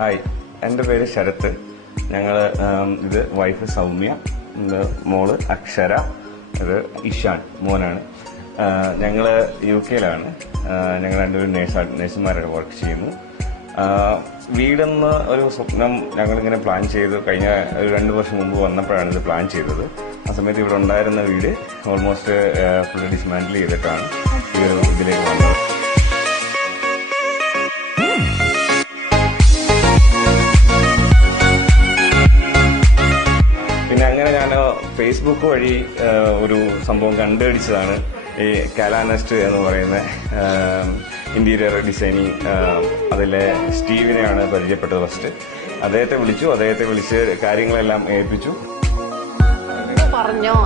Hi, എൻ്റെ പേര് ശരത്ത്. ഇത് വൈഫ് സൗമ്യ, ഇത് മോള് അക്ഷര, ഇത് ഇഷാൻ മോനാണ്. ഞങ്ങൾ UK-ലാണ്. ഞങ്ങൾ രണ്ടുപേരും നേഴ്സുമാരായിട്ട് വർക്ക് ചെയ്യുന്നു. വീടെന്ന് ഒരു സ്വപ്നം ഞങ്ങളിങ്ങനെ പ്ലാൻ ചെയ്തു. കഴിഞ്ഞ ഒരു 2 വർഷം മുമ്പ് വന്നപ്പോഴാണ് ഇത് പ്ലാൻ ചെയ്തത്. ആ സമയത്ത് ഇവിടെ ഉണ്ടായിരുന്ന വീട് ഓൾമോസ്റ്റ് ഫുള്ള് ഡിസ്മാൻഡിൽ ചെയ്തിട്ടാണ് ഇതിലേക്ക് വന്നത്. പിന്നെ അങ്ങനെ ഞാൻ ഫേസ്ബുക്ക് വഴി ഒരു സംഭവം കണ്ടുപിടിച്ചതാണ് ഈ കാലാനെസ്റ്റ് എന്ന് പറയുന്ന ഇന്റീരിയർ ഡിസൈനിങ്. അതിലെ സ്റ്റീവിനെയാണ് പരിചയപ്പെട്ടത് ഫസ്റ്റ്. അദ്ദേഹത്തെ വിളിച്ച് കാര്യങ്ങളെല്ലാം ഏൽപ്പിച്ചു. പറഞ്ഞോ